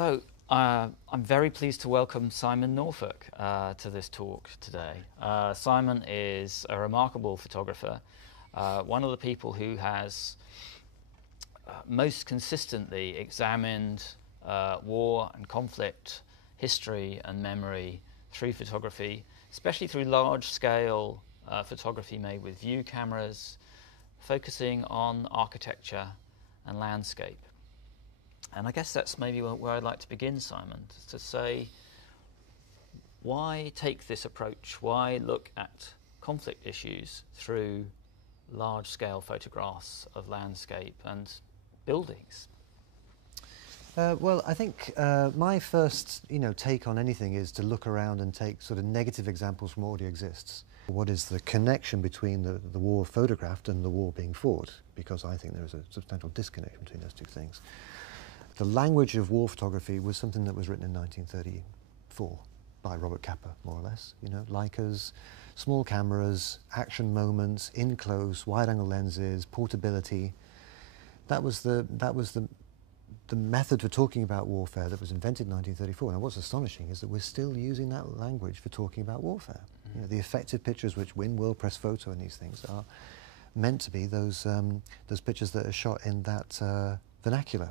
I'm very pleased to welcome Simon Norfolk to this talk today. Simon is a remarkable photographer, one of the people who has most consistently examined war and conflict history and memory through photography, especially through large-scale photography made with view cameras, focusing on architecture and landscape. And I guess that's maybe where I'd like to begin, Simon, to say, why take this approach? Why look at conflict issues through large-scale photographs of landscape and buildings? Well, I think my first, take on anything is to look around and take sort of negative examples from what already exists. What is the connection between the war photographed and the war being fought? Because I think there is a substantial disconnect between those two things. The language of war photography was something that was written in 1934 by Robert Capa, more or less. Leicas, small cameras, action moments, in close, wide-angle lenses, portability. That was the method for talking about warfare that was invented in 1934. Now, what's astonishing is that we're still using that language for talking about warfare. The effective pictures which win World Press Photo and these things are meant to be those pictures that are shot in that vernacular.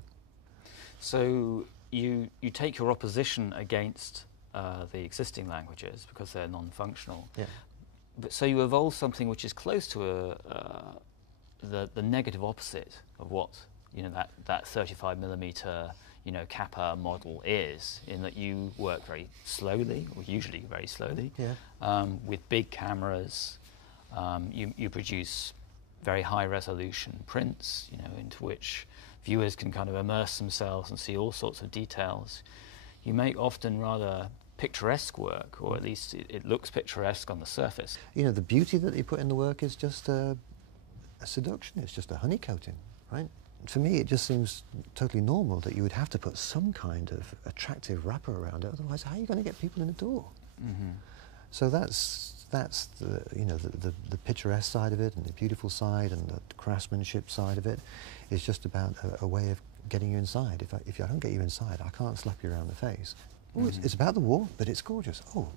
So you take your opposition against the existing languages because they're non-functional. Yeah. But so you evolve something which is close to the negative opposite of what that 35mm Capa model is, in that you work very slowly, or usually very slowly, with big cameras. You produce very high resolution prints, into which viewers can kind of immerse themselves and see all sorts of details. You make often rather picturesque work, or at least it looks picturesque on the surface. The beauty that you put in the work is just a seduction, it's just a honeycoating, right? For me, it just seems totally normal that you would have to put some kind of attractive wrapper around it, otherwise how are you going to get people in the door? Mm-hmm. So that's the picturesque side of it, and the beautiful side, and the craftsmanship side of it is just about a way of getting you inside. If I don't get you inside, I can't slap you around the face. Oh, it's about the war, but it's gorgeous. Well,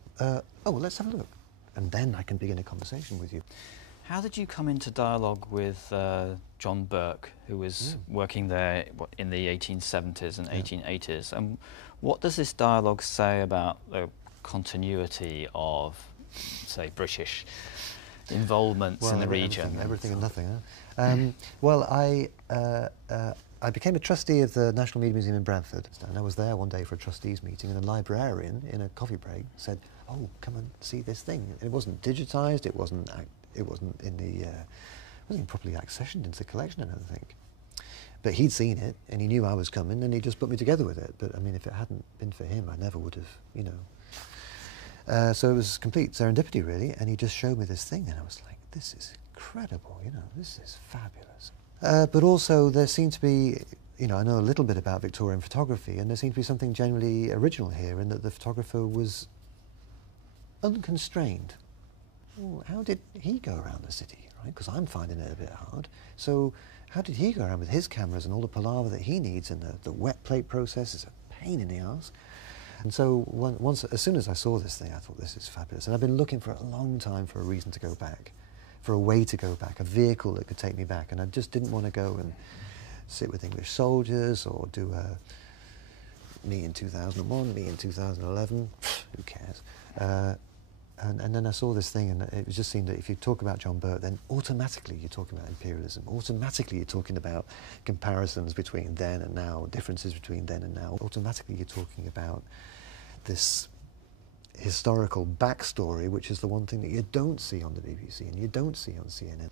let's have a look. And then I can begin a conversation with you. How did you come into dialogue with John Burke, who was working there in the 1870s and 1880s? And what does this dialogue say about the continuity of, say, British involvements in the region? Everything and nothing, huh? Well, I became a trustee of the National Media Museum in Bradford, and I was there one day for a trustees meeting, and a librarian in a coffee break said, "Oh, come and see this thing." It wasn't digitised, it wasn't in the, wasn't properly accessioned into the collection, I don't think. But he'd seen it, and he knew I was coming, and he just put me together with it. But I mean, if it hadn't been for him, I never would have, so it was complete serendipity, really, and he just showed me this thing, and I was like, this is incredible, this is fabulous. But also, there seemed to be, I know a little bit about Victorian photography, and there seemed to be something generally original here, in that the photographer was unconstrained. Well, how did he go around the city, right? Because I'm finding it a bit hard. So how did he go around with his cameras and all the palaver that he needs, and the wet plate process is a pain in the arse. And so as soon as I saw this thing, I thought, this is fabulous. And I've been looking for a long time for a reason to go back, for a way to go back, a vehicle that could take me back. And I just didn't want to go and sit with English soldiers or do me in 2001, me in 2011, who cares? And then I saw this thing, and it just seemed that if you talk about John Burke, then automatically you're talking about imperialism. Automatically you're talking about comparisons between then and now, differences between then and now. Automatically you're talking about this historical backstory, which is the one thing that you don't see on the BBC and you don't see on CNN.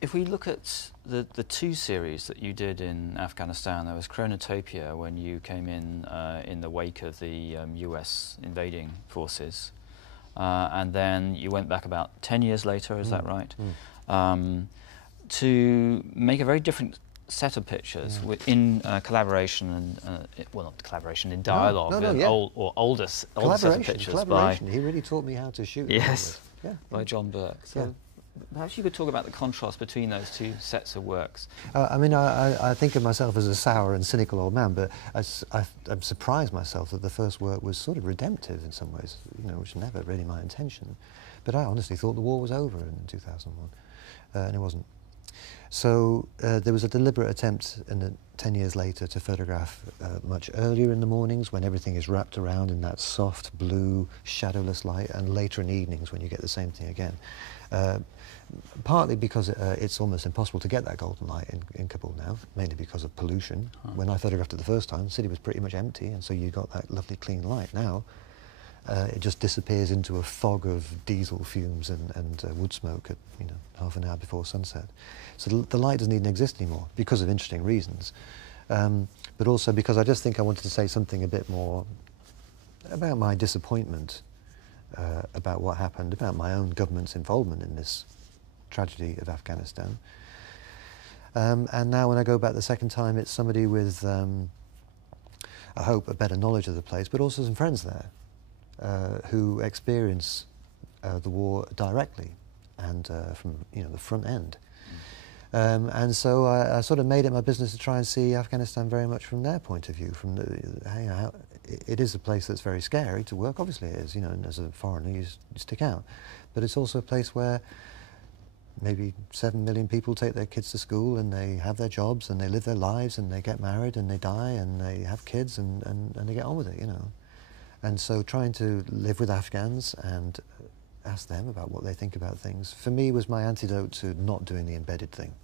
If we look at the two series that you did in Afghanistan, there was Chronotopia, when you came in the wake of the US invading forces. And then you went back about 10 years later, is that right? To make a very different set of pictures in collaboration and, well, not collaboration, in dialogue with older set of pictures. Collaboration. He really taught me how to shoot. Yes, by John Burke. So perhaps you could talk about the contrast between those two sets of works. I mean, I think of myself as a sour and cynical old man, but I'm surprised myself that the first work was sort of redemptive in some ways, you know, which was never really my intention. But I honestly thought the war was over in 2001, and it wasn't. So there was a deliberate attempt 10 years later to photograph much earlier in the mornings when everything is wrapped around in that soft blue shadowless light, and later in evenings when you get the same thing again. Partly because it's almost impossible to get that golden light in Kabul now, mainly because of pollution. When I photographed it the first time, the city was pretty much empty, and so you got that lovely clean light. Now it just disappears into a fog of diesel fumes and wood smoke at, you know, half an hour before sunset. So the light doesn't even exist anymore because of interesting reasons, but also because I just think I wanted to say something a bit more about my disappointment about what happened, about my own government's involvement in this tragedy of Afghanistan. And now when I go back the second time, it's somebody with, I hope, a better knowledge of the place, but also some friends there who experience the war directly and from, you know, the front end. And so I sort of made it my business to try and see Afghanistan very much from their point of view, from the, you know, it is a place that's very scary to work, obviously it is, you know, and as a foreigner you stick out. But it's also a place where maybe 7 million people take their kids to school and they have their jobs and they live their lives and they get married and they die and they have kids and they get on with it, you know. And so trying to live with Afghans and ask them about what they think about things, for me, was my antidote to not doing the embedded thing.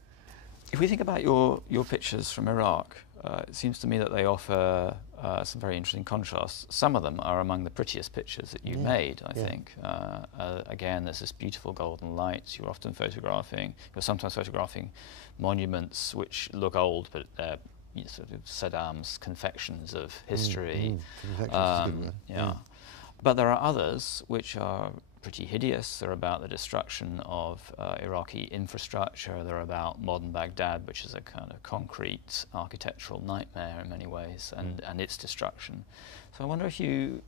If we think about your pictures from Iraq, it seems to me that they offer some very interesting contrasts. Some of them are among the prettiest pictures that you made, I think. Again, there's this beautiful golden light. You're sometimes photographing monuments which look old, but they're, you know, sort of Saddam's confections of history. But there are others which are pretty hideous. They're about the destruction of Iraqi infrastructure. They're about modern Baghdad, which is a kind of concrete architectural nightmare in many ways, and its destruction. So I wonder if you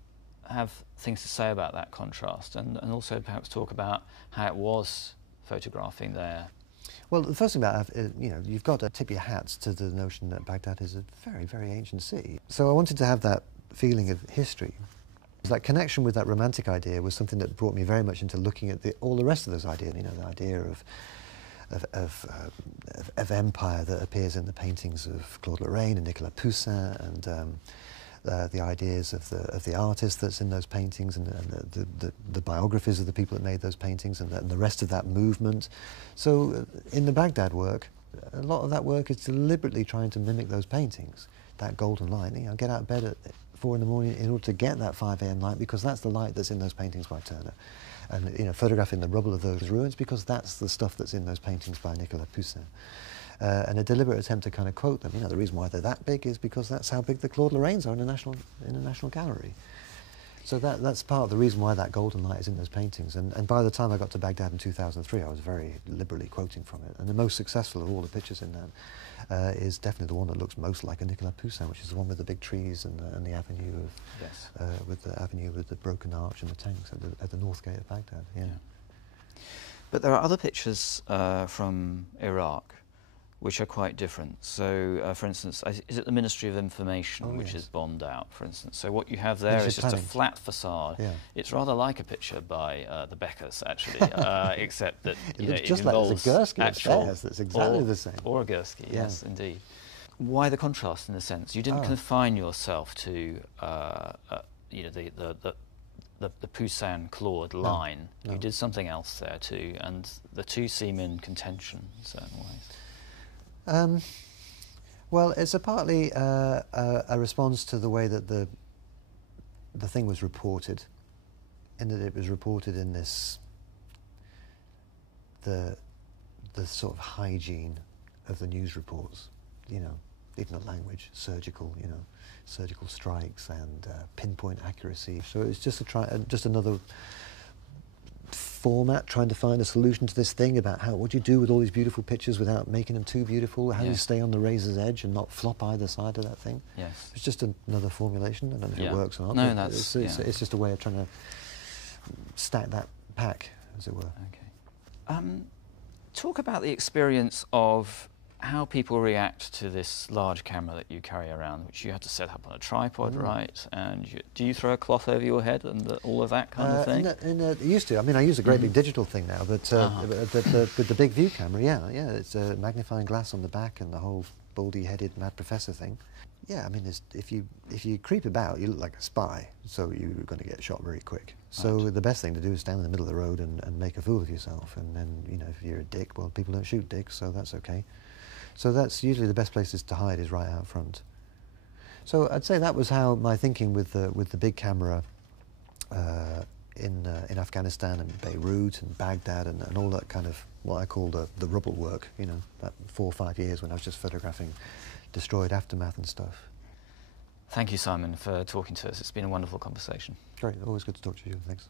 have things to say about that contrast, and also perhaps talk about how it was photographing there. Well, the first thing about it, you know, you've got to tip your hats to the notion that Baghdad is a very, very ancient city. So I wanted to have that feeling of history. That connection with that romantic idea was something that brought me very much into looking at all the rest of those ideas. You know, the idea of empire that appears in the paintings of Claude Lorraine and Nicolas Poussin, and the ideas of the artist that's in those paintings, and the biographies of the people that made those paintings, and the rest of that movement. So in the Baghdad work, a lot of that work is deliberately trying to mimic those paintings. That golden light, you know, get out of bed at 4 in the morning in order to get that 5 a.m. light, because that's the light that's in those paintings by Turner. And, you know, photographing the rubble of those ruins, because that's the stuff that's in those paintings by Nicolas Poussin. And a deliberate attempt to kind of quote them. You know, the reason why they're that big is because that's how big the Claude Lorraines are in a national gallery. So that's part of the reason why that golden light is in those paintings. And by the time I got to Baghdad in 2003, I was very liberally quoting from it. And the most successful of all the pictures in that is definitely the one that looks most like a Nicolas Poussin, which is the one with the big trees and the avenue of with the broken arch and the tanks at the north gate of Baghdad. Yeah. But there are other pictures from Iraq which are quite different. So, for instance, is it the Ministry of Information which is bombed out, for instance? So what you have there is just a flat facade. Yeah. It's rather like a picture by the Beckers, actually, except that it looks just like the Gursky upstairs. That's exactly the same. Or a Gursky, yes, indeed. Why the contrast, in a sense? You didn't confine yourself to you know, the Poussin-Claude line. No. You did something else there too, and the two seem in contention in certain ways. Well, it's partly a response to the way that the thing was reported, in that it was reported in this the sort of hygiene of the news reports, you know, even the language, surgical strikes and pinpoint accuracy. So it's just just another format, trying to find a solution to this thing about what do you do with all these beautiful pictures without making them too beautiful? How do you stay on the razor's edge and not flop either side of that thing? Yes. It's just another formulation. I don't know if it works or not. No, it's just a way of trying to stack that pack, as it were. Okay. Talk about the experience of how people react to this large camera that you carry around, which you have to set up on a tripod, right? And do you throw a cloth over your head and all of that kind of thing? I used to. I mean, I use a great big digital thing now, but with the big view camera, yeah, it's a magnifying glass on the back and the whole baldy-headed mad professor thing. Yeah, I mean, if you creep about, you look like a spy, so you're going to get shot very quick. So the best thing to do is stand in the middle of the road and make a fool of yourself. And then, you know, if you're a dick, well, people don't shoot dicks, so that's okay. So that's usually the best places to hide is right out front. So I'd say that was how my thinking with the big camera in Afghanistan and Beirut and Baghdad and all that kind of what I call the rubble work. You know, that 4 or 5 years when I was just photographing destroyed aftermath and stuff. Thank you, Simon, for talking to us. It's been a wonderful conversation. Great, always good to talk to you. Thanks.